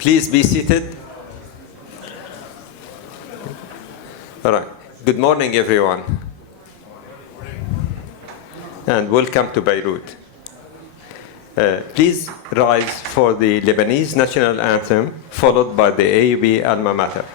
Please be seated. All right. Good morning, everyone. And welcome to Beirut. Please rise for the Lebanese national anthem, followed by the AUB alma mater.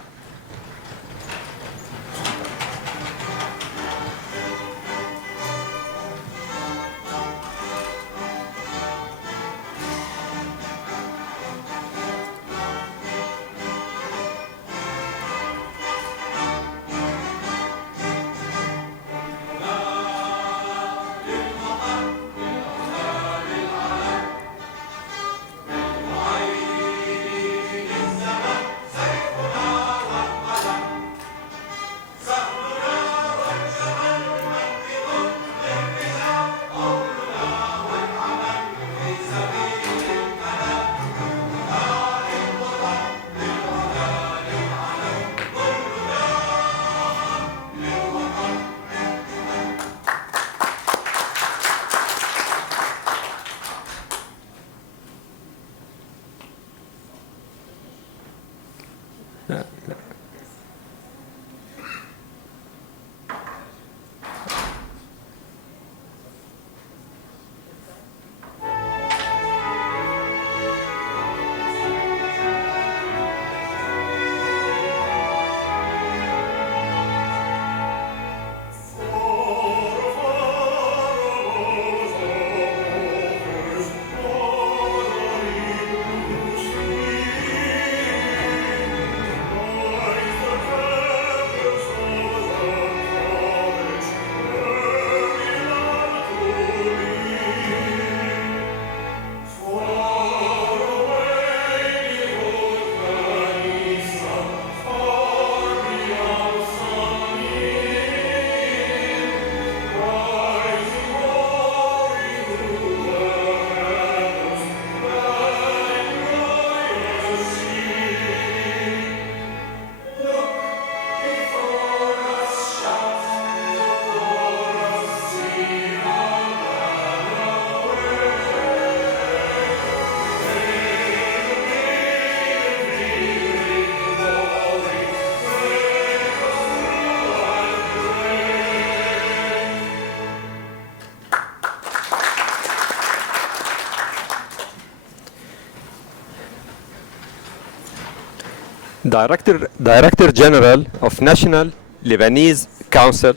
Director General of National Lebanese Council.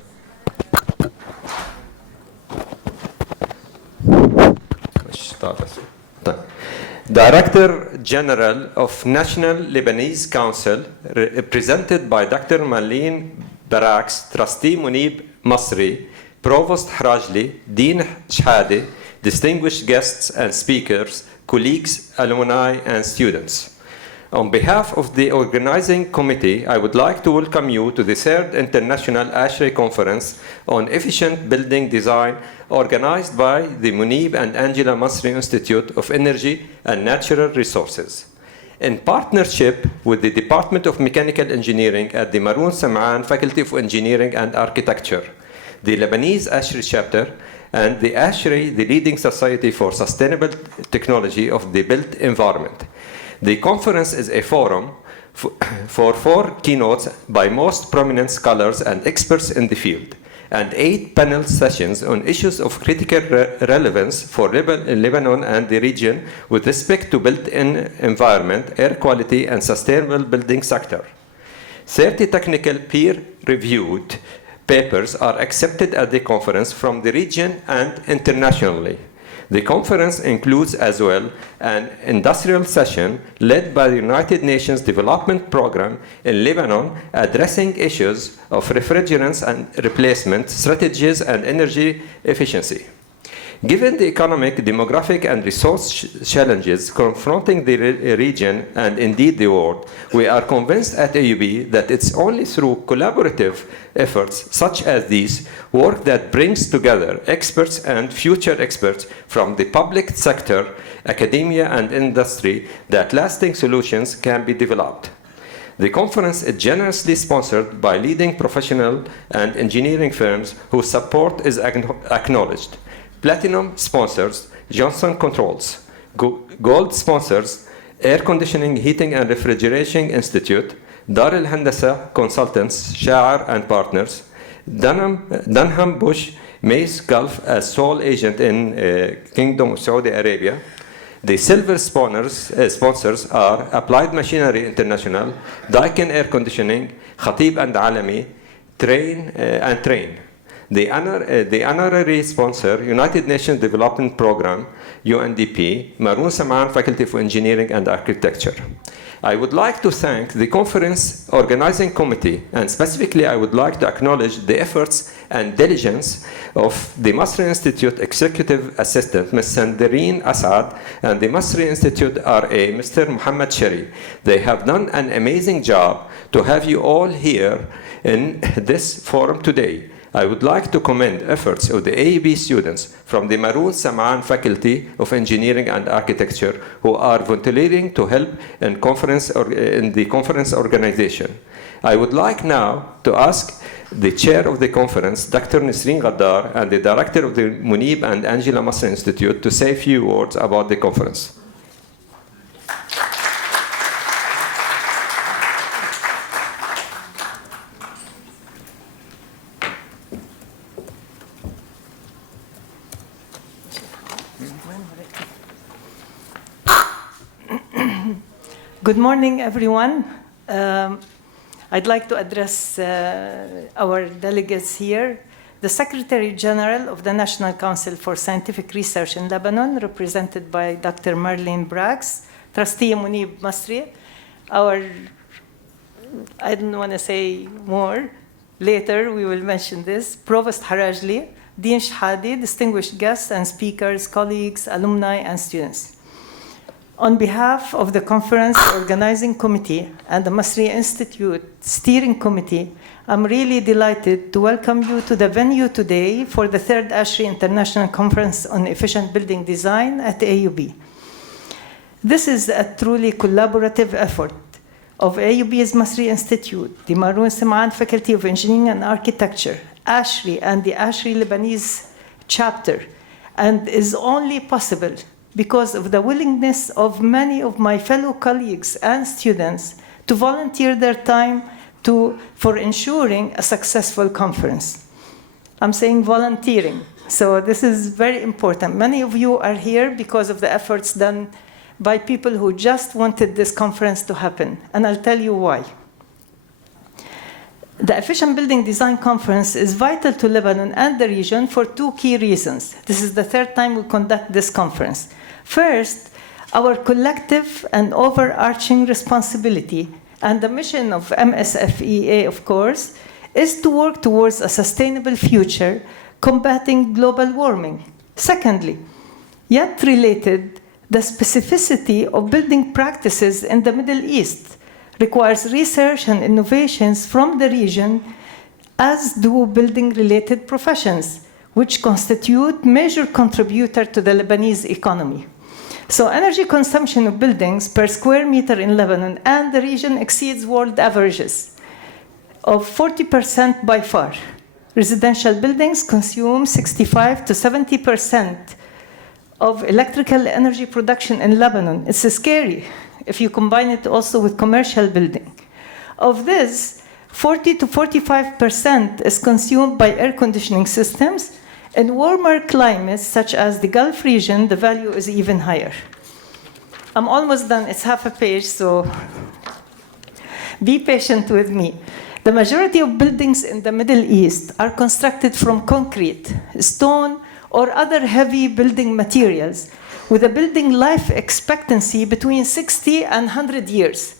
Director General of National Lebanese Council, represented by Dr. Malin Baraks, Trustee Munib Masri, Provost Harajli, Dean Shhade, distinguished guests and speakers, colleagues, alumni, and students. On behalf of the organizing committee, I would like to welcome you to the third International ASHRAE Conference on Efficient Building Design, organized by the Munib and Angela Masri Institute of Energy and Natural Resources, in partnership with the Department of Mechanical Engineering at the Maroun Sam'an Faculty of Engineering and Architecture, the Lebanese ASHRAE chapter, and the ASHRAE, the leading society for sustainable technology of the built environment. The conference is a forum for 4 keynotes by most prominent scholars and experts in the field, and 8 panel sessions on issues of critical relevance for Lebanon and the region with respect to built-in environment, air quality, and sustainable building sector. 30 technical peer-reviewed papers are accepted at the conference from the region and internationally. The conference includes as well an industrial session led by the United Nations Development Programme in Lebanon, addressing issues of refrigerants and replacement strategies and energy efficiency. Given the economic, demographic, and resource challenges confronting the region and indeed the world, we are convinced at AUB that it's only through collaborative efforts such as these, work that brings together experts and future experts from the public sector, academia, and industry, that lasting solutions can be developed. The conference is generously sponsored by leading professional and engineering firms whose support is acknowledged. Platinum sponsors Johnson Controls. Gold sponsors Air Conditioning, Heating and Refrigeration Institute, Dar al-Handasa Consultants, Sha'ar and Partners, Dunham Bush, Mace Gulf as sole agent in Kingdom of Saudi Arabia. The silver sponsors are Applied Machinery International, Daikin Air Conditioning, Khatib and Alami, Train. The honorary sponsor, United Nations Development Program, UNDP, Maroon Sam'an Faculty of Engineering and Architecture. I would like to thank the conference organizing committee, and specifically I would like to acknowledge the efforts and diligence of the Masri Institute Executive Assistant, Ms. Sandareen Asad, and the Masri Institute RA, Mr. Muhammad Shari. They have done an amazing job to have you all here in this forum today. I would like to commend efforts of the AEB students from the Maroon Sam'an Faculty of Engineering and Architecture who are volunteering to help in the conference organization. I would like now to ask the chair of the conference, Dr. Nisreen Ghaddar, and the director of the Munib and Angela Masri Institute to say a few words about the conference. Good morning, everyone. I'd like to address our delegates here. The Secretary General of the National Council for Scientific Research in Lebanon, represented by Dr. Marlene Brax, Trustee Munib Masri, I don't want to say more, later we will mention this, Provost Harajli, Dean Shahadi, distinguished guests and speakers, colleagues, alumni, and students. On behalf of the conference organizing committee and the Masri Institute steering committee, I'm really delighted to welcome you to the venue today for the third ASHRAE International Conference on Efficient Building Design at AUB. This is a truly collaborative effort of AUB's Masri Institute, the Maroon Sam'an Faculty of Engineering and Architecture, ASHRAE, and the ASHRAE Lebanese chapter, and is only possible because of the willingness of many of my fellow colleagues and students to volunteer their time for ensuring a successful conference. I'm saying volunteering, so this is very important. Many of you are here because of the efforts done by people who just wanted this conference to happen, and I'll tell you why. The Efficient Building Design Conference is vital to Lebanon and the region for two key reasons. This is the third time we conduct this conference. First, our collective and overarching responsibility, and the mission of MSFEA, of course, is to work towards a sustainable future, combating global warming. Secondly, yet related, the specificity of building practices in the Middle East requires research and innovations from the region, as do building-related professions, which constitute major contributor to the Lebanese economy. So energy consumption of buildings per square meter in Lebanon and the region exceeds world averages of 40% by far. Residential buildings consume 65 to 70% of electrical energy production in Lebanon. It's scary if you combine it also with commercial building. Of this, 40 to 45% is consumed by air conditioning systems. In warmer climates, such as the Gulf region, the value is even higher. I'm almost done. It's half a page, so be patient with me. The majority of buildings in the Middle East are constructed from concrete, stone, or other heavy building materials, with a building life expectancy between 60 and 100 years.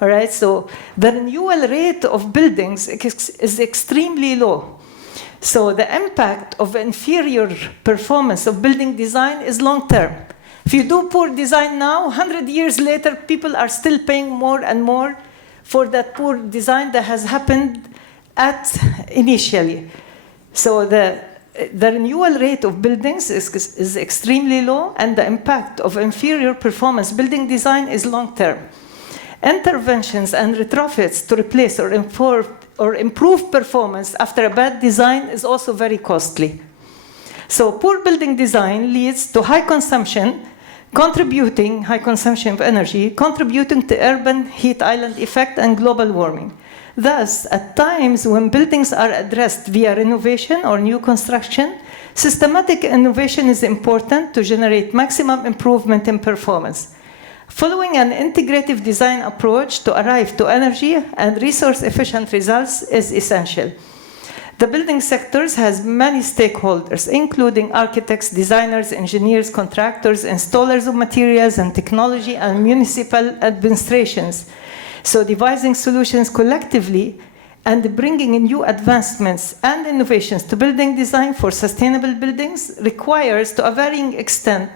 All right, so the renewal rate of buildings is extremely low. So the impact of inferior performance of building design is long-term. If you do poor design now, 100 years later, people are still paying more and more for that poor design that has happened initially. So the renewal rate of buildings is extremely low, and the impact of inferior performance building design is long-term. Interventions and retrofits to replace or improve performance after a bad design is also very costly. So poor building design leads to high consumption, contributing, high consumption of energy, contributing to urban heat island effect and global warming. Thus, at times when buildings are addressed via renovation or new construction, systematic innovation is important to generate maximum improvement in performance. Following an integrative design approach to arrive to energy and resource-efficient results is essential. The building sectors has many stakeholders, including architects, designers, engineers, contractors, installers of materials and technology, and municipal administrations. So devising solutions collectively and bringing in new advancements and innovations to building design for sustainable buildings requires, to a varying extent,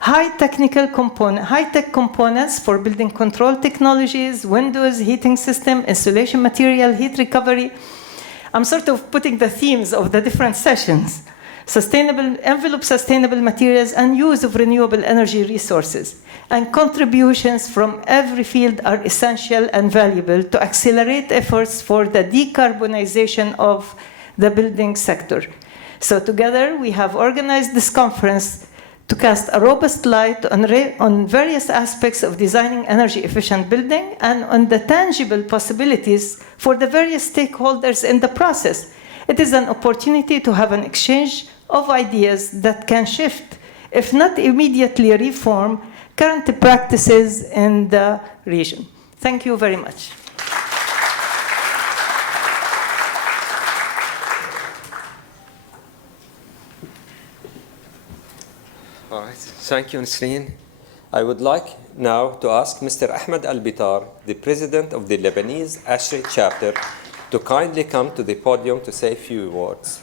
high-tech components for building control technologies, windows, heating system, insulation material, heat recovery. I'm sort of putting the themes of the different sessions. Sustainable materials, and use of renewable energy resources. And contributions from every field are essential and valuable to accelerate efforts for the decarbonization of the building sector. So together we have organized this conference to cast a robust light on various aspects of designing energy-efficient building and on the tangible possibilities for the various stakeholders in the process. It is an opportunity to have an exchange of ideas that can shift, if not immediately reform, current practices in the region. Thank you very much. All right. Thank you, Nisreen. I would like now to ask Mr. Ahmed Al-Bitar, the president of the Lebanese ASHRAE chapter, to kindly come to the podium to say a few words.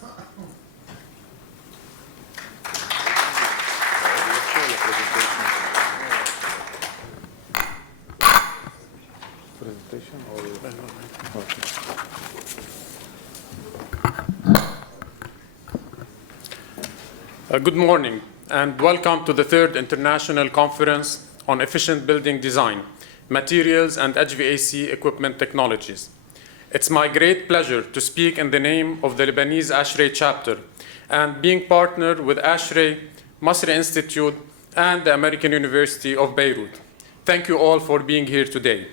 Good morning, and welcome to the third International Conference on Efficient Building Design, Materials and HVAC Equipment Technologies. It's my great pleasure to speak in the name of the Lebanese ASHRAE chapter and being partnered with ASHRAE, Masri Institute, and the American University of Beirut. Thank you all for being here today.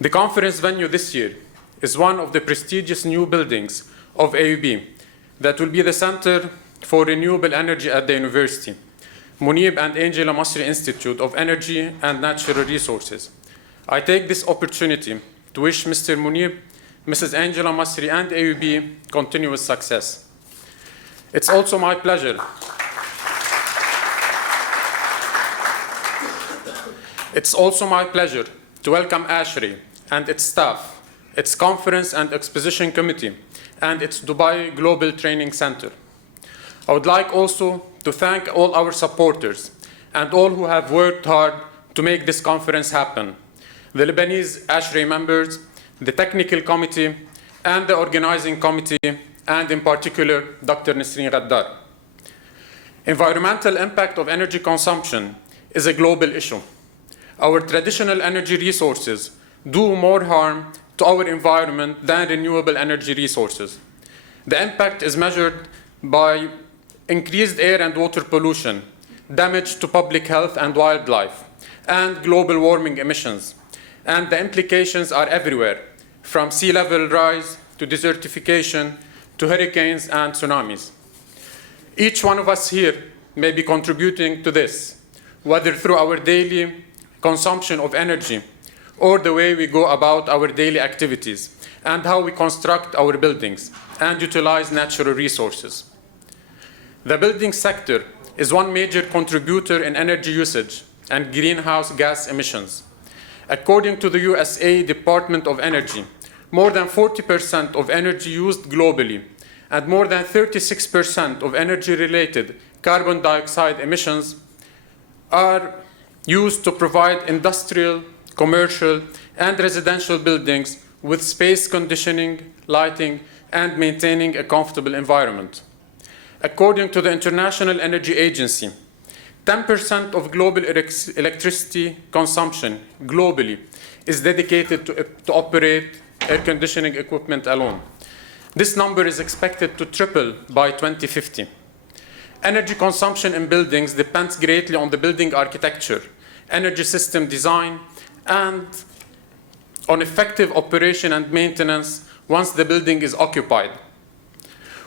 The conference venue this year is one of the prestigious new buildings of AUB that will be the Center for Renewable Energy at the University, Munib and Angela Masri Institute of Energy and Natural Resources. I take this opportunity to wish Mr. Munib, Mrs. Angela Masri, and AUB continuous success. It's also my pleasure. It's also my pleasure to welcome ASHRAE and its staff, its conference and exposition committee, and its Dubai Global Training Center. I would like also to thank all our supporters and all who have worked hard to make this conference happen. The Lebanese ASHRAE members, the technical committee, and the organizing committee, and in particular, Dr. Nisreen Ghaddar. Environmental impact of energy consumption is a global issue. Our traditional energy resources do more harm to our environment than renewable energy resources. The impact is measured by increased air and water pollution, damage to public health and wildlife, and global warming emissions. And the implications are everywhere, from sea level rise to desertification to hurricanes and tsunamis. Each one of us here may be contributing to this, whether through our daily consumption of energy or the way we go about our daily activities and how we construct our buildings and utilize natural resources. The building sector is one major contributor in energy usage and greenhouse gas emissions. According to the USA Department of Energy, more than 40% of energy used globally and more than 36% of energy-related carbon dioxide emissions are used to provide industrial, commercial, and residential buildings with space conditioning, lighting, and maintaining a comfortable environment. According to the International Energy Agency, 10% of global electricity consumption globally is dedicated to operate air conditioning equipment alone. This number is expected to triple by 2050. Energy consumption in buildings depends greatly on the building architecture, energy system design, and on effective operation and maintenance once the building is occupied.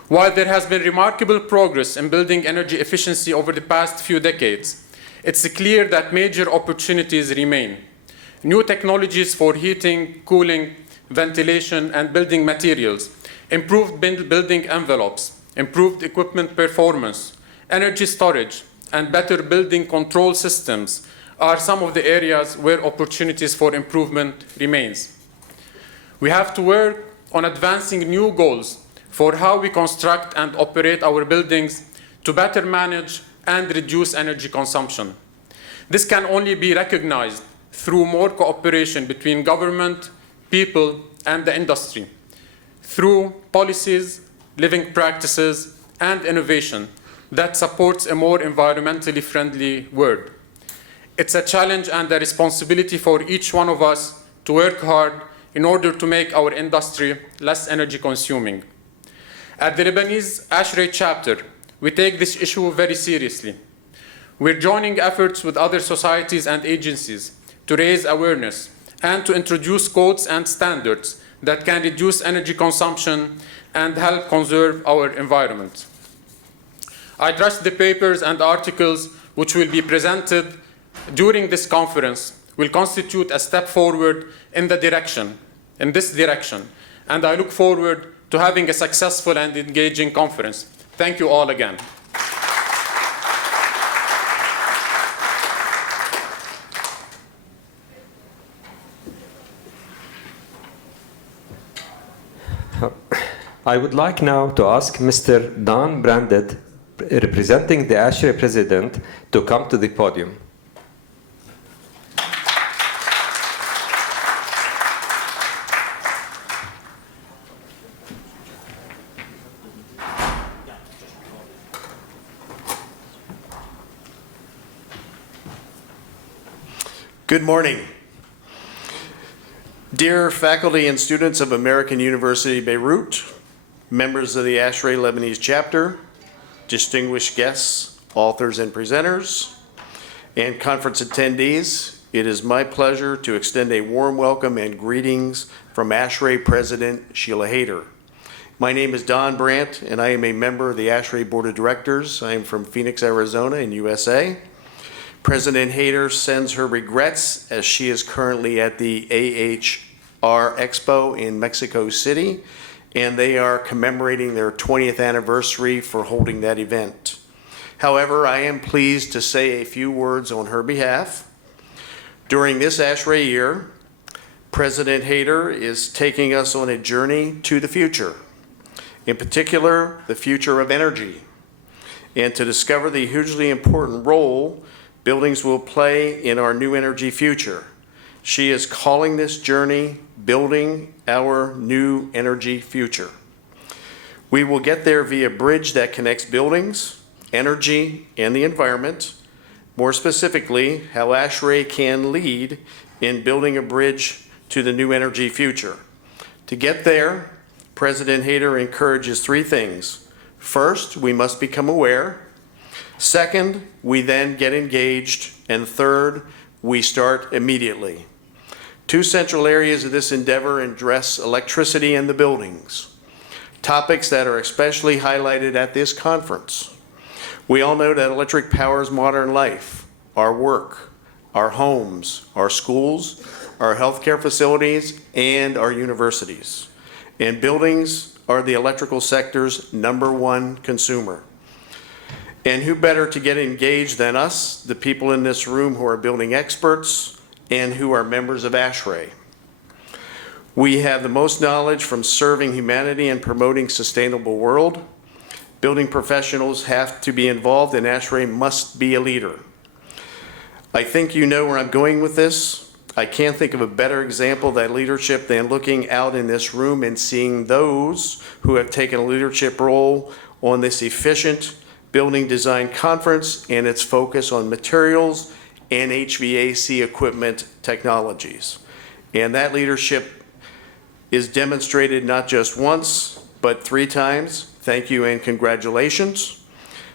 While there has been remarkable progress in building energy efficiency over the past few decades, it's clear that major opportunities remain. New technologies for heating, cooling, ventilation, and building materials, improved building envelopes, improved equipment performance, energy storage, and better building control systems are some of the areas where opportunities for improvement remains. We have to work on advancing new goals for how we construct and operate our buildings to better manage and reduce energy consumption. This can only be recognized through more cooperation between government, people, and the industry, through policies, living practices, and innovation that supports a more environmentally friendly world. It's a challenge and a responsibility for each one of us to work hard in order to make our industry less energy consuming. At the Lebanese ASHRAE chapter, we take this issue very seriously. We're joining efforts with other societies and agencies to raise awareness and to introduce codes and standards that can reduce energy consumption and help conserve our environment. I trust the papers and articles which will be presented during this conference will constitute a step forward in this direction, and I look forward to having a successful and engaging conference. Thank you all again. I would like now to ask Mr. Don Branded, representing the ASHRAE president, to come to the podium. Good morning. Dear faculty and students of American University Beirut, members of the ASHRAE Lebanese chapter, distinguished guests, authors and presenters, and conference attendees, it is my pleasure to extend a warm welcome and greetings from ASHRAE President Sheila Hayter. My name is Don Brandt, and I am a member of the ASHRAE Board of Directors. I am from Phoenix, Arizona in USA. President Hayter sends her regrets as she is currently at the AHR Expo in Mexico City, and they are commemorating their 20th anniversary for holding that event. However, I am pleased to say a few words on her behalf. During this ASHRAE year, President Hayter is taking us on a journey to the future, in particular, the future of energy, and to discover the hugely important role buildings will play in our new energy future. She is calling this journey Building Our New Energy Future. We will get there via a bridge that connects buildings, energy, and the environment. More specifically, how ASHRAE can lead in building a bridge to the new energy future. To get there, President Hayter encourages three things. First, we must become aware. Second, we then get engaged. And third, we start immediately. Two central areas of this endeavor address electricity and the buildings, topics that are especially highlighted at this conference. We all know that electric powers modern life, our work, our homes, our schools, our healthcare facilities, and our universities. And buildings are the electrical sector's #1 consumer. And who better to get engaged than us, the people in this room who are building experts and who are members of ASHRAE. We have the most knowledge from serving humanity and promoting sustainable world. Building professionals have to be involved, and ASHRAE must be a leader. I think you know where I'm going with this. I can't think of a better example of that leadership than looking out in this room and seeing those who have taken a leadership role on this efficient building design conference and its focus on materials and HVAC equipment technologies. And that leadership is demonstrated not just once, but 3 times. Thank you and congratulations.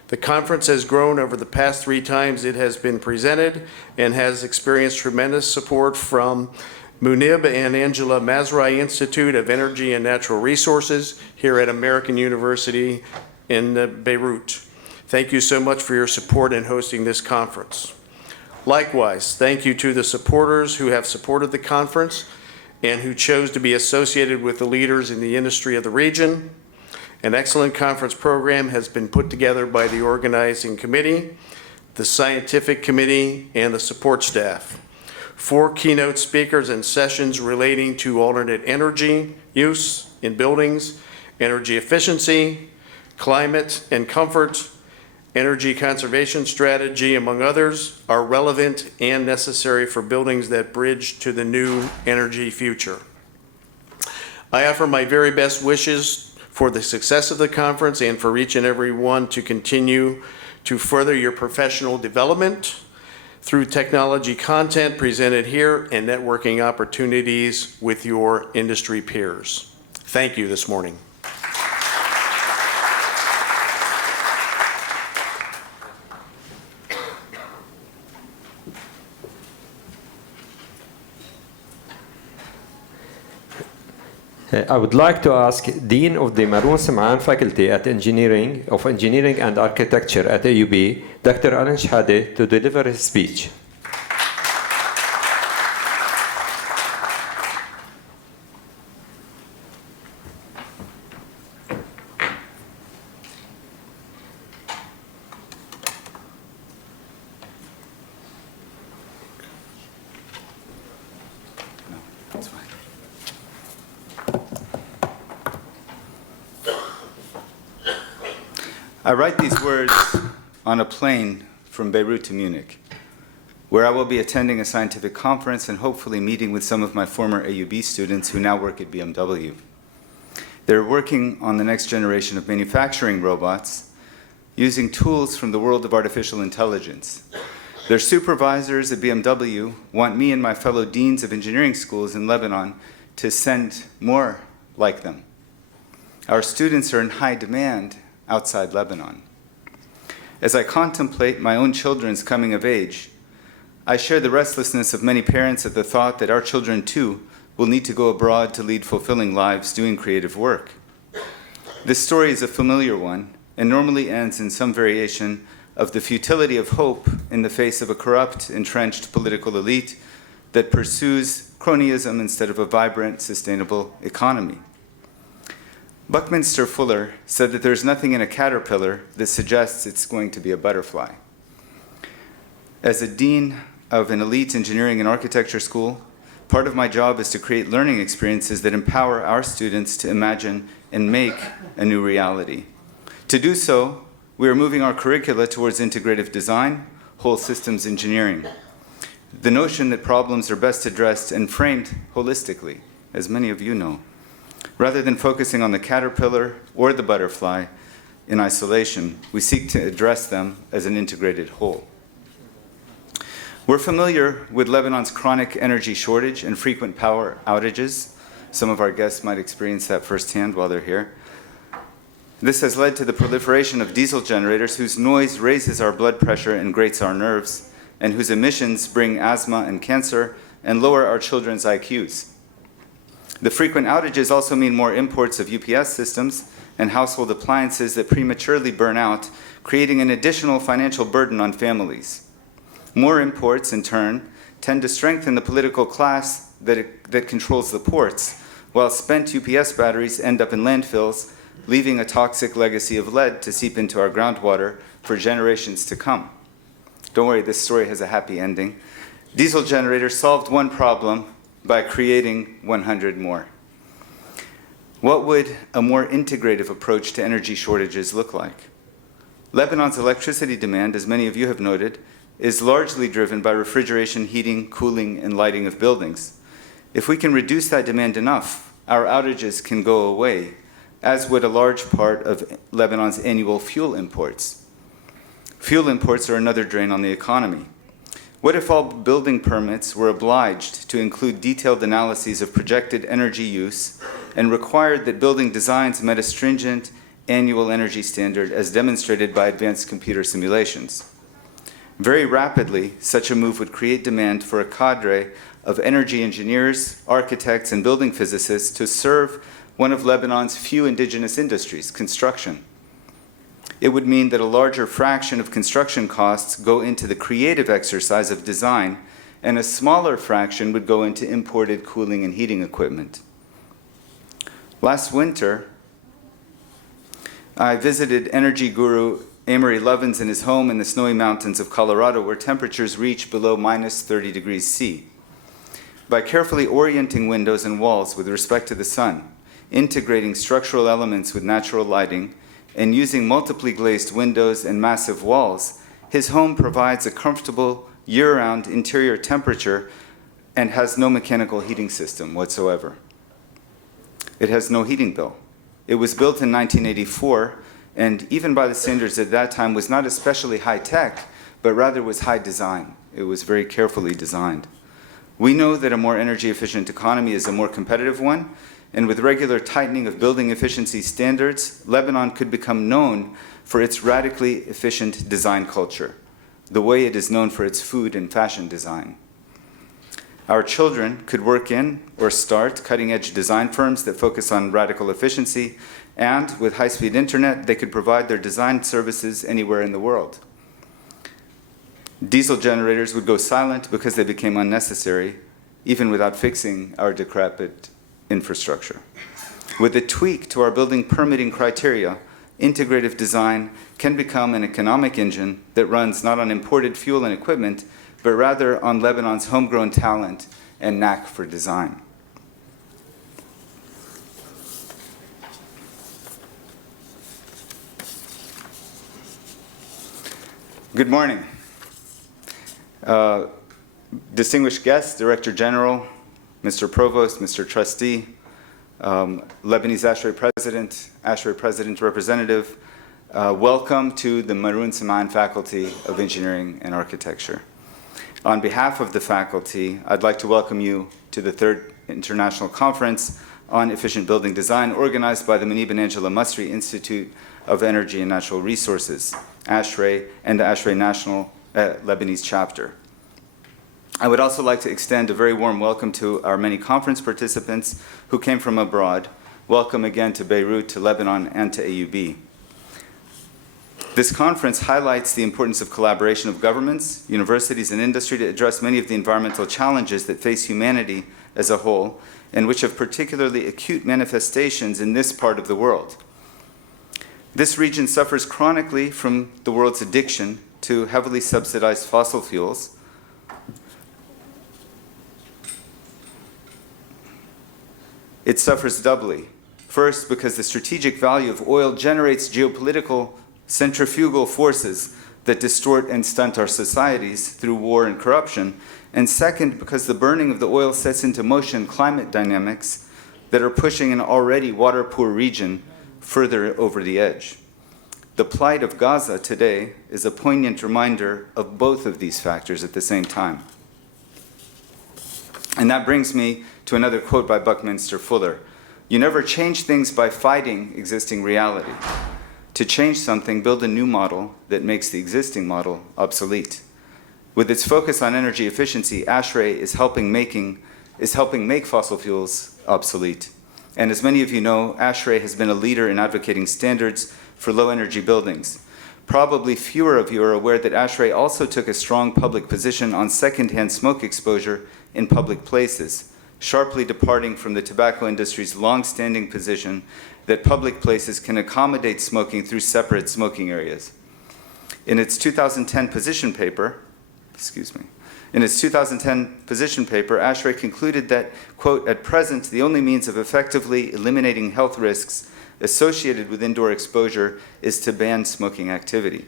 The conference has grown over the past 3 times it has been presented and has experienced tremendous support from Munib and Angela Mazrai Institute of Energy and Natural Resources here at American University in Beirut. Thank you so much for your support in hosting this conference. Likewise, thank you to the supporters who have supported the conference and who chose to be associated with the leaders in the industry of the region. An excellent conference program has been put together by the organizing committee, the scientific committee, and the support staff. 4 keynote speakers and sessions relating to alternate energy use in buildings, energy efficiency, climate and comfort, energy conservation strategy, among others, are relevant and necessary for buildings that bridge to the new energy future. I offer my very best wishes for the success of the conference and for each and every one to continue to further your professional development through technology content presented here and networking opportunities with your industry peers. Thank you this morning. I would like to ask Dean of the Maroon Sam'an Faculty of Engineering and Architecture at AUB, Dr. Alan Shhade, to deliver his speech. I write these words on a plane from Beirut to Munich, where I will be attending a scientific conference and hopefully meeting with some of my former AUB students who now work at BMW. They're working on the next generation of manufacturing robots using tools from the world of artificial intelligence. Their supervisors at BMW want me and my fellow deans of engineering schools in Lebanon to send more like them. Our students are in high demand outside Lebanon. As I contemplate my own children's coming of age, I share the restlessness of many parents at the thought that our children too will need to go abroad to lead fulfilling lives doing creative work. This story is a familiar one and normally ends in some variation of the futility of hope in the face of a corrupt, entrenched political elite that pursues cronyism instead of a vibrant, sustainable economy. Buckminster Fuller said that there's nothing in a caterpillar that suggests it's going to be a butterfly. As a dean of an elite engineering and architecture school, part of my job is to create learning experiences that empower our students to imagine and make a new reality. To do so, we are moving our curricula towards integrative design, whole systems engineering. The notion that problems are best addressed and framed holistically, as many of you know, rather than focusing on the caterpillar or the butterfly in isolation, we seek to address them as an integrated whole. We're familiar with Lebanon's chronic energy shortage and frequent power outages. Some of our guests might experience that firsthand while they're here. This has led to the proliferation of diesel generators whose noise raises our blood pressure and grates our nerves, and whose emissions bring asthma and cancer and lower our children's IQs. The frequent outages also mean more imports of UPS systems and household appliances that prematurely burn out, creating an additional financial burden on families. More imports, in turn, tend to strengthen the political class that controls the ports, while spent UPS batteries end up in landfills, leaving a toxic legacy of lead to seep into our groundwater for generations to come. Don't worry, this story has a happy ending. Diesel generators solved one problem by creating 100 more. What would a more integrative approach to energy shortages look like? Lebanon's electricity demand, as many of you have noted, is largely driven by refrigeration, heating, cooling, and lighting of buildings. If we can reduce that demand enough, our outages can go away, as would a large part of Lebanon's annual fuel imports. Fuel imports are another drain on the economy. What if all building permits were obliged to include detailed analyses of projected energy use and required that building designs met a stringent annual energy standard as demonstrated by advanced computer simulations. Very rapidly, such a move would create demand for a cadre of energy engineers, architects, and building physicists to serve one of Lebanon's few indigenous industries, construction. It would mean that a larger fraction of construction costs go into the creative exercise of design, and a smaller fraction would go into imported cooling and heating equipment. Last winter, I visited energy guru Amory Lovins in his home in the snowy mountains of Colorado, where temperatures reach below minus 30 degrees C. By carefully orienting windows and walls with respect to the sun, integrating structural elements with natural lighting, and using multiply glazed windows and massive walls, his home provides a comfortable year-round interior temperature and has no mechanical heating system whatsoever. It has no heating bill. It was built in 1984, and even by the standards at that time was not especially high-tech, but rather was high design. It was very carefully designed. We know that a more energy-efficient economy is a more competitive one, and with regular tightening of building efficiency standards, Lebanon could become known for its radically efficient design culture, the way it is known for its food and fashion design. Our children could work in or start cutting-edge design firms that focus on radical efficiency, and with high-speed internet, they could provide their design services anywhere in the world. Diesel generators would go silent because they became unnecessary, even without fixing our decrepit infrastructure. With a tweak to our building permitting criteria, integrative design can become an economic engine that runs not on imported fuel and equipment, but rather on Lebanon's homegrown talent and knack for design. Good morning. Distinguished guests, Director General, Mr. Provost, Mr. Trustee, Lebanese ASHRAE President Representative, welcome to the Maroun Saman Faculty of Engineering and Architecture. On behalf of the faculty, I'd like to welcome you to the third International Conference on Efficient Building Design, organized by the Munib and Angela Masri Institute of Energy and Natural Resources, ASHRAE, and the ASHRAE National Lebanese Chapter. I would also like to extend a very warm welcome to our many conference participants who came from abroad. Welcome again to Beirut, to Lebanon, and to AUB. This conference highlights the importance of collaboration of governments, universities, and industry to address many of the environmental challenges that face humanity as a whole, and which have particularly acute manifestations in this part of the world. This region suffers chronically from the world's addiction to heavily subsidized fossil fuels. It suffers doubly. First, because the strategic value of oil generates geopolitical centrifugal forces that distort and stunt our societies through war and corruption. And second, because the burning of the oil sets into motion climate dynamics that are pushing an already water-poor region further over the edge. The plight of Gaza today is a poignant reminder of both of these factors at the same time. And that brings me to another quote by Buckminster Fuller. You never change things by fighting existing reality. To change something, build a new model that makes the existing model obsolete. With its focus on energy efficiency, ASHRAE is helping make fossil fuels obsolete. And as many of you know, ASHRAE has been a leader in advocating standards for low-energy buildings. Probably fewer of you are aware that ASHRAE also took a strong public position on secondhand smoke exposure in public places, sharply departing from the tobacco industry's long-standing position that public places can accommodate smoking through separate smoking areas. In its 2010 position paper, ASHRAE concluded that, quote, at present, the only means of effectively eliminating health risks associated with indoor exposure is to ban smoking activity.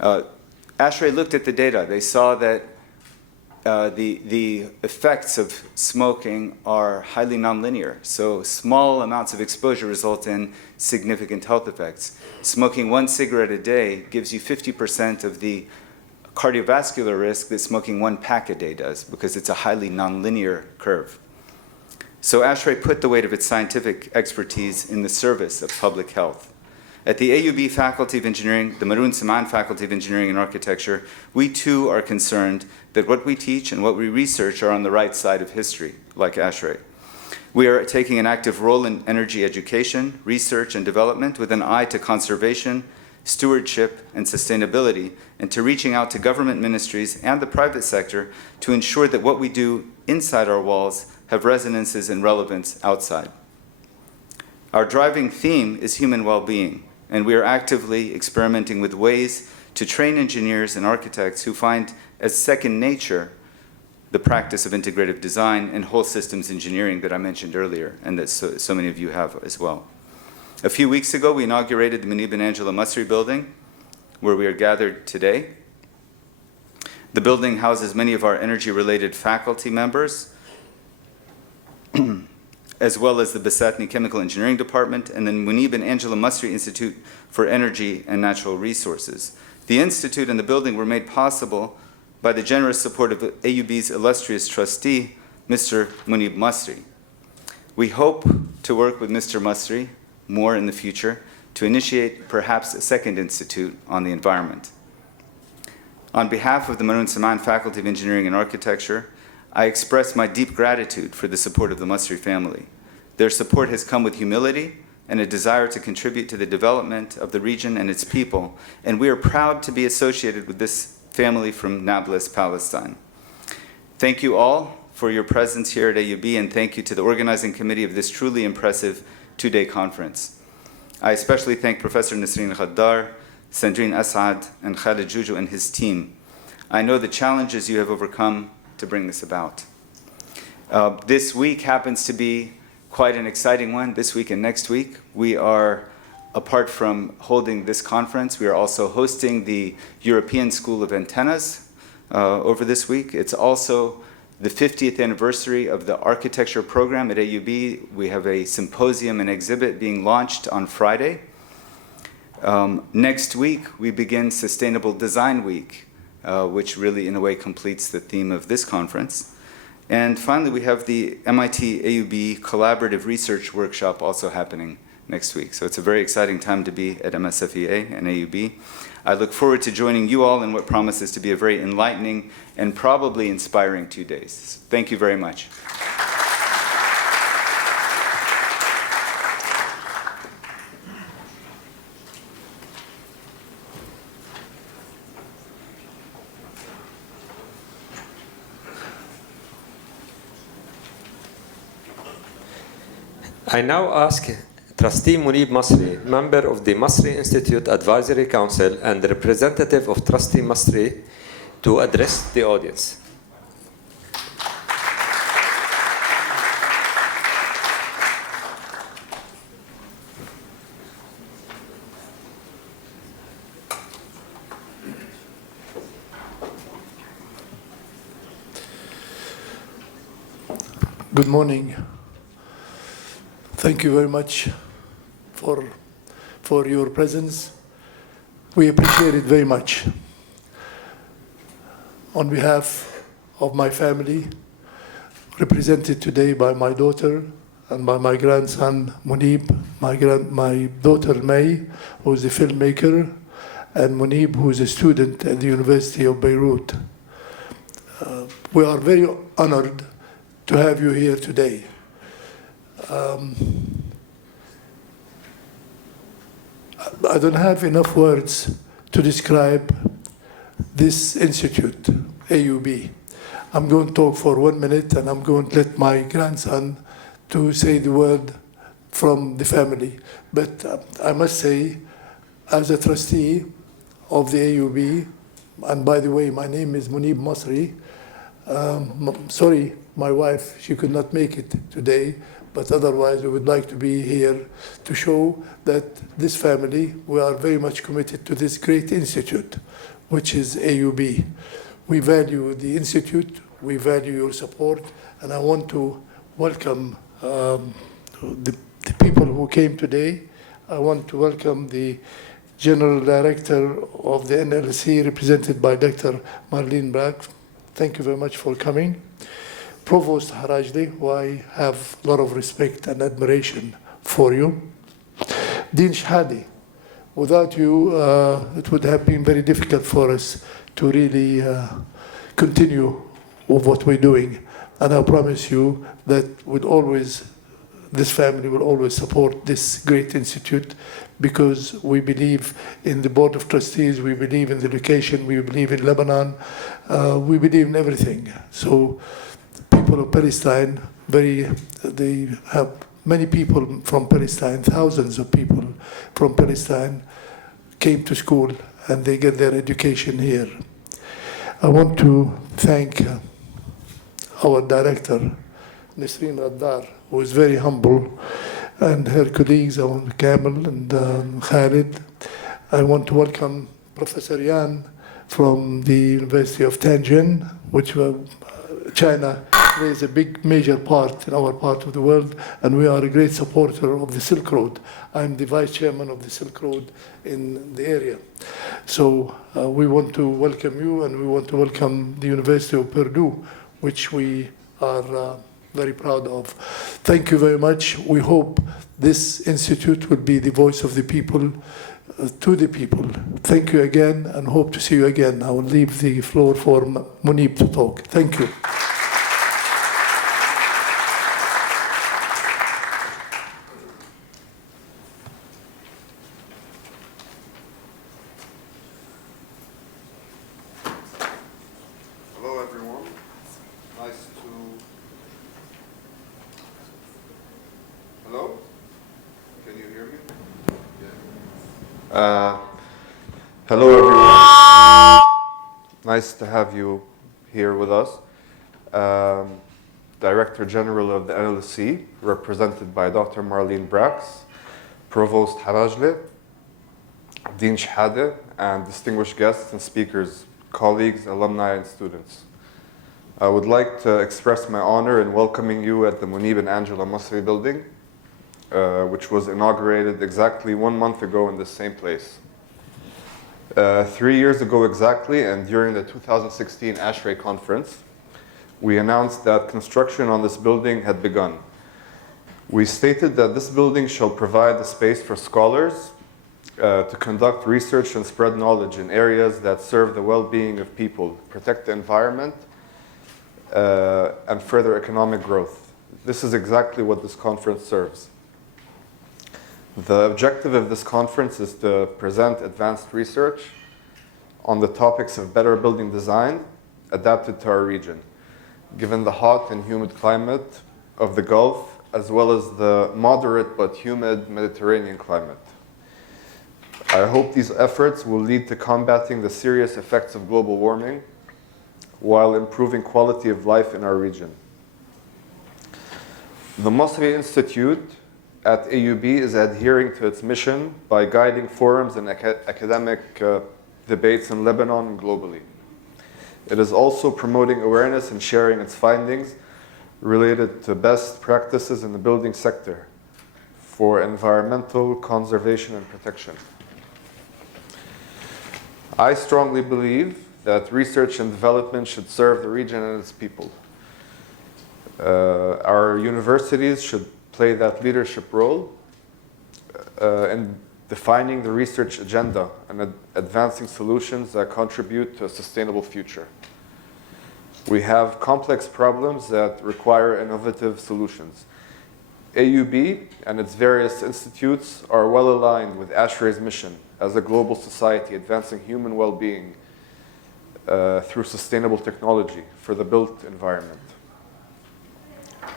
ASHRAE looked at the data. They saw that the effects of smoking are highly nonlinear. So small amounts of exposure result in significant health effects. Smoking 1 cigarette a day gives you 50% of the cardiovascular risk that smoking 1 pack a day does, because it's a highly nonlinear curve. So ASHRAE put the weight of its scientific expertise in the service of public health. At the AUB Faculty of Engineering, the Maroon Saman Faculty of Engineering and Architecture, we too are concerned that what we teach and what we research are on the right side of history, like ASHRAE. We are taking an active role in energy education, research, and development with an eye to conservation, stewardship, and sustainability, and to reaching out to government ministries and the private sector to ensure that what we do inside our walls have resonances and relevance outside. Our driving theme is human well-being, and we are actively experimenting with ways to train engineers and architects who find as second nature the practice of integrative design and whole systems engineering that I mentioned earlier, and that so many of you have as well. A few weeks ago, we inaugurated the Munib and Angela Masri building, where we are gathered today. The building houses many of our energy-related faculty members, as well as the Basatni Chemical Engineering Department and the Munib and Angela Masri Institute for Energy and Natural Resources. The institute and the building were made possible by the generous support of AUB's illustrious trustee, Mr. Munib Masri. We hope to work with Mr. Masri more in the future to initiate perhaps a second institute on the environment. On behalf of the Maroon Saman Faculty of Engineering and Architecture, I express my deep gratitude for the support of the Masri family. Their support has come with humility and a desire to contribute to the development of the region and its people, and we are proud to be associated with this family from Nablus, Palestine. Thank you all for your presence here at AUB, and thank you to the organizing committee of this truly impressive two-day conference. I especially thank Professor Nasreen Khaddar, Sandrine Asad, and Khalid Juju and his team. I know the challenges you have overcome to bring this about. This week happens to be quite an exciting one. This week and next week, we are, apart from holding this conference, we are also hosting the European School of Antennas over this week. It's also the 50th anniversary of the architecture program at AUB. We have a symposium and exhibit being launched on Friday. Next week, we begin Sustainable Design Week, which really in a way completes the theme of this conference. And finally, we have the MIT AUB Collaborative Research Workshop also happening next week. So it's a very exciting time to be at MSFEA and AUB. I look forward to joining you all in what promises to be a very enlightening and probably inspiring 2 days. Thank you very much. I now ask Trustee Munib Masri, member of the Masri Institute Advisory Council and representative of Trustee Masri, to address the audience. Good morning. Thank you very much for your presence. We appreciate it very much. On behalf of my family, represented today by my daughter and by my grandson Munib, my daughter May, who is a filmmaker, and Munib, who is a student at the University of Beirut. We are very honored to have you here today. I don't have enough words to describe this institute, AUB. I'm going to talk for 1 minute, and I'm going to let my grandson to say the word from the family. But I must say, as a trustee of the AUB, and by the way, my name is Munib Masri. Sorry, my wife, she could not make it today, but otherwise we would like to be here to show that this family, we are very much committed to this great institute, which is AUB. We value the institute, we value your support, and I want to welcome the people who came today. I want to welcome the General Director of the NLC, represented by Dr. Marlene Brack. Thank you very much for coming. Provost Harajli, who I have a lot of respect and admiration for you. Dean Shahadi, without you, it would have been very difficult for us to really continue with what we're doing. And I promise you that this family will always support this great institute, because we believe in the Board of Trustees, we believe in the location, we believe in Lebanon, we believe in everything. So people of Palestine, they have many people from Palestine, thousands of people from Palestine came to school and they get their education here. I want to thank our director, Nisreen Raddar, who is very humble, and her colleagues, Kamel and Khalid. I want to welcome Professor Yan from the University of Tianjin, which China plays a big, major part in our part of the world, and we are a great supporter of the Silk Road. I'm the vice chairman of the Silk Road in the area. So we want to welcome you, and we want to welcome the University of Purdue, which we are very proud of. Thank you very much. We hope this institute will be the voice of the people, to the people. Thank you again, and hope to see you again. I will leave the floor for Munib to talk. Thank you. Hello, everyone. Nice to... Hello? Can you hear me? Yeah. Hello, everyone. Nice to have you here with us. Director General of the NLC, represented by Dr. Marlene Brax, Provost Harajli, Dean Shahade, and distinguished guests and speakers, colleagues, alumni, and students. I would like to express my honor in welcoming you at the Munib and Angela Masri building, which was inaugurated exactly 1 month ago in the same place. 3 years ago exactly, and during the 2016 ASHRAE conference, we announced that construction on this building had begun. We stated that this building shall provide a space for scholars to conduct research and spread knowledge in areas that serve the well-being of people, protect the environment, and further economic growth. This is exactly what this conference serves. The objective of this conference is to present advanced research on the topics of better building design adapted to our region, given the hot and humid climate of the Gulf, as well as the moderate but humid Mediterranean climate. I hope these efforts will lead to combating the serious effects of global warming while improving quality of life in our region. The Masri Institute at AUB is adhering to its mission by guiding forums and academic debates in Lebanon and globally. It is also promoting awareness and sharing its findings related to best practices in the building sector for environmental conservation and protection. I strongly believe that research and development should serve the region and its people. Our universities should play that leadership role in defining the research agenda and advancing solutions that contribute to a sustainable future. We have complex problems that require innovative solutions. AUB and its various institutes are well aligned with ASHRAE's mission as a global society advancing human well-being through sustainable technology for the built environment.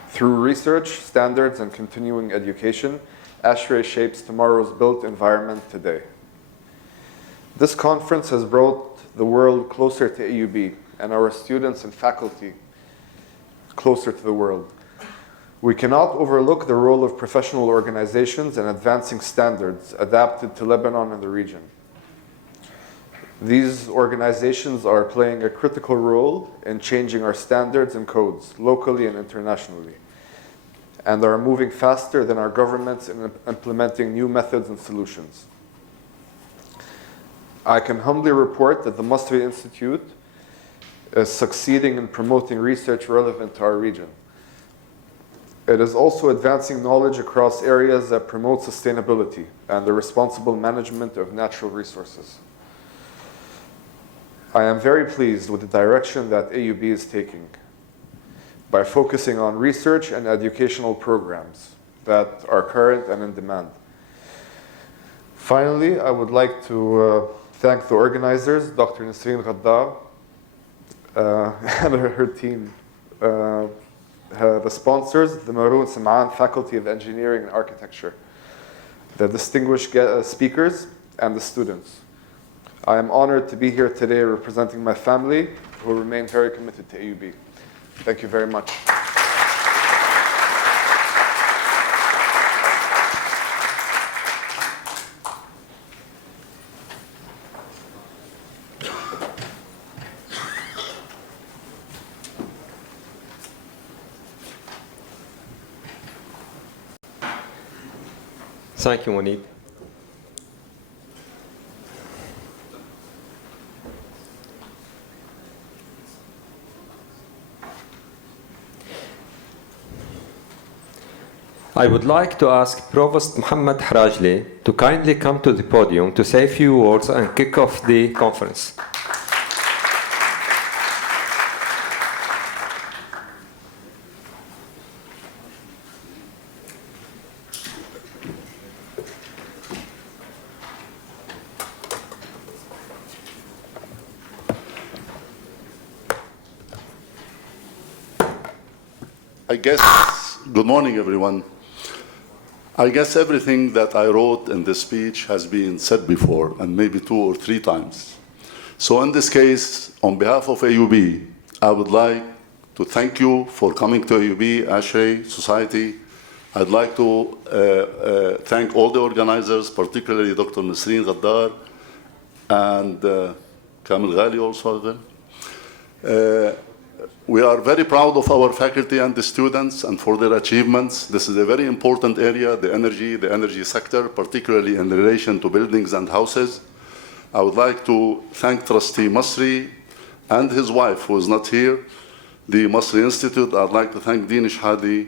Through research, standards, and continuing education, ASHRAE shapes tomorrow's built environment today. This conference has brought the world closer to AUB and our students and faculty closer to the world. We cannot overlook the role of professional organizations in advancing standards adapted to Lebanon and the region. These organizations are playing a critical role in changing our standards and codes locally and internationally, and are moving faster than our governments in implementing new methods and solutions. I can humbly report that the Masri Institute is succeeding in promoting research relevant to our region. It is also advancing knowledge across areas that promote sustainability and the responsible management of natural resources. I am very pleased with the direction that AUB is taking by focusing on research and educational programs that are current and in demand. Finally, I would like to thank the organizers, Dr. Nasreen Ghaddar and her team, the sponsors, the Maroon Sam'an Faculty of Engineering and Architecture, the distinguished speakers, and the students. I am honored to be here today representing my family, who remain very committed to AUB. Thank you very much. Thank you, Munib. I would like to ask Provost Mohammed Harajli to kindly come to the podium to say a few words and kick off the conference. Good morning, everyone. I guess everything that I wrote in this speech has been said before, and maybe 2 or 3 times. So in this case, on behalf of AUB, I would like to thank you for coming to AUB, ASHRAE Society. I'd like to thank all the organizers, particularly Dr. Nasreen Ghaddar and Kamil Ghali also. We are very proud of our faculty and the students and for their achievements. This is a very important area, the energy sector, particularly in relation to buildings and houses. I would like to thank Trustee Masri and his wife, who is not here, the Masri Institute. I'd like to thank Dean Shhadi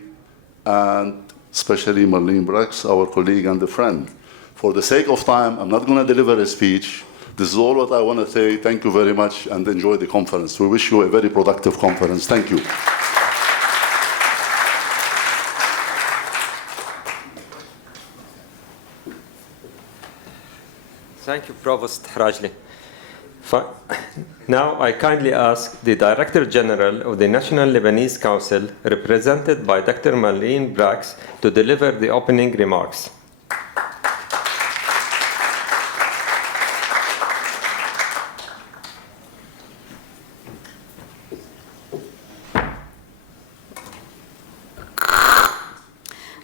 and especially Marlene Brax, our colleague and a friend. For the sake of time, I'm not going to deliver a speech. This is all what I want to say. Thank you very much and enjoy the conference. We wish you a very productive conference. Thank you. Thank you, Provost Harajli. Now I kindly ask the Director General of the National Lebanese Council, represented by Dr. Marlene Brax, to deliver the opening remarks.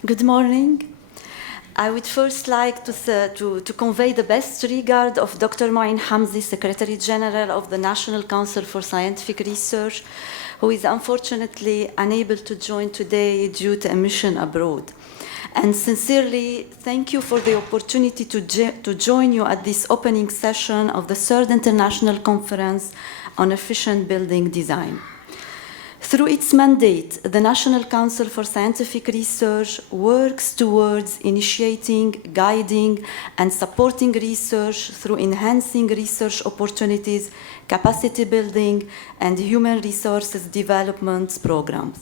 Good morning. I would first like to convey the best regard of Dr. Ma'in Hamzi, Secretary General of the National Council for Scientific Research, who is unfortunately unable to join today due to a mission abroad. And sincerely, thank you for the opportunity to join you at this opening session of the 3rd International Conference on Efficient Building Design. Through its mandate, the National Council for Scientific Research works towards initiating, guiding, and supporting research through enhancing research opportunities, capacity building, and human resources development programs.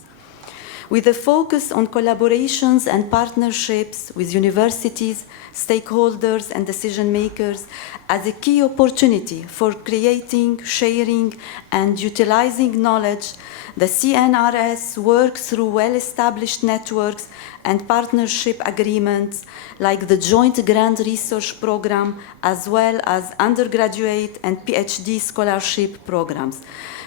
With a focus on collaborations and partnerships with universities, stakeholders, and decision makers as a key opportunity for creating, sharing, and utilizing knowledge, the CNRS works through well-established networks and partnership agreements like the Joint Grant Research Program, as well as undergraduate and PhD scholarship programs,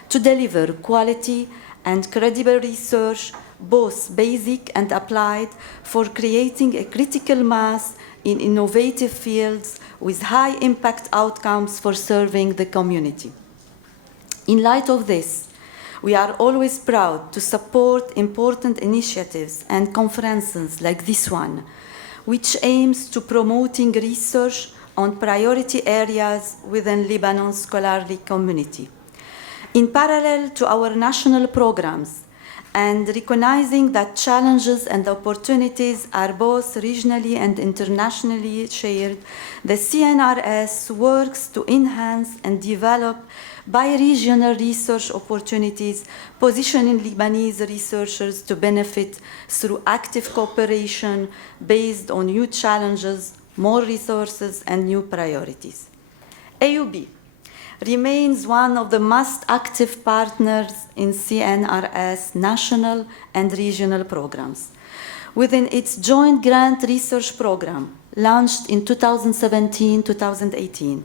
to deliver quality and credible research, both basic and applied, for creating a critical mass in innovative fields with high impact outcomes for serving the community. In light of this, we are always proud to support important initiatives and conferences like this one, which aims to promoting research on priority areas within Lebanon's scholarly community. In parallel to our national programs, and recognizing that challenges and opportunities are both regionally and internationally shared, the CNRS works to enhance and develop bi-regional research opportunities, positioning Lebanese researchers to benefit through active cooperation based on new challenges, more resources, and new priorities. AUB remains one of the most active partners in CNRS national and regional programs. Within its joint grant research program, launched in 2017-2018,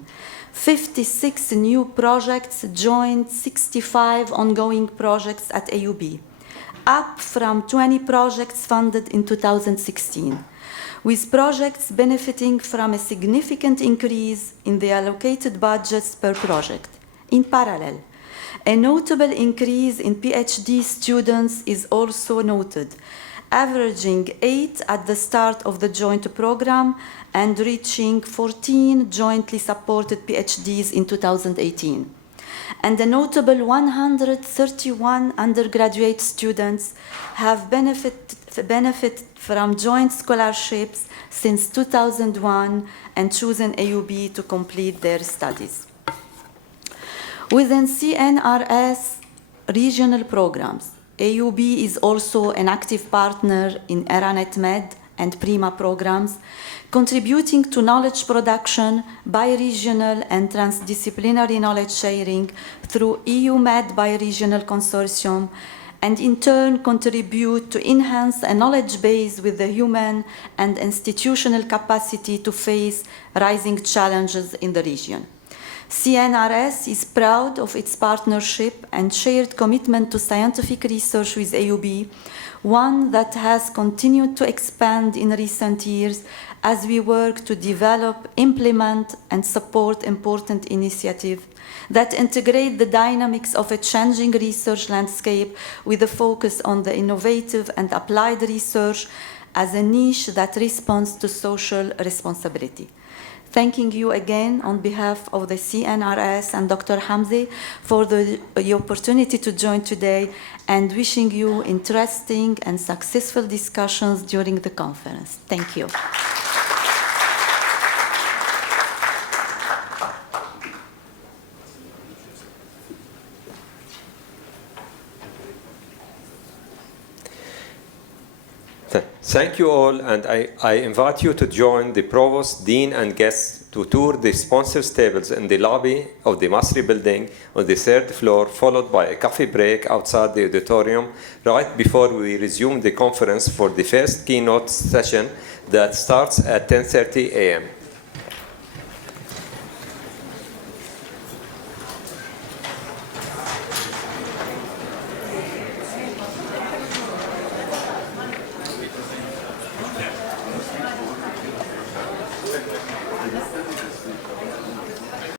56 new projects joined 65 ongoing projects at AUB, up from 20 projects funded in 2016. With projects benefiting from a significant increase in the allocated budgets per project. In parallel, a notable increase in PhD students is also noted, averaging 8 at the start of the joint program and reaching 14 jointly supported PhDs in 2018. And a notable 131 undergraduate students have benefited from joint scholarships since 2001 and chosen AUB to complete their studies. Within CNRS regional programs, AUB is also an active partner in ERANET Med and PRIMA programs, contributing to knowledge production by regional and transdisciplinary knowledge sharing through EU-Med bi-regional consortium, and in turn contribute to enhance a knowledge base with the human and institutional capacity to face rising challenges in the region. CNRS is proud of its partnership and shared commitment to scientific research with AUB, one that has continued to expand in recent years as we work to develop, implement, and support important initiatives that integrate the dynamics of a changing research landscape with a focus on the innovative and applied research as a niche that responds to social responsibility. Thanking you again on behalf of the CNRS and Dr. Hamzi for the opportunity to join today, and wishing you interesting and successful discussions during the conference. Thank you. Thank you all, and I invite you to join the Provost, Dean, and guests to tour the sponsors' tables in the lobby of the Masri building on the 3rd floor, followed by a coffee break outside the auditorium right before we resume the conference for the first keynote session that starts at 10:30 a.m.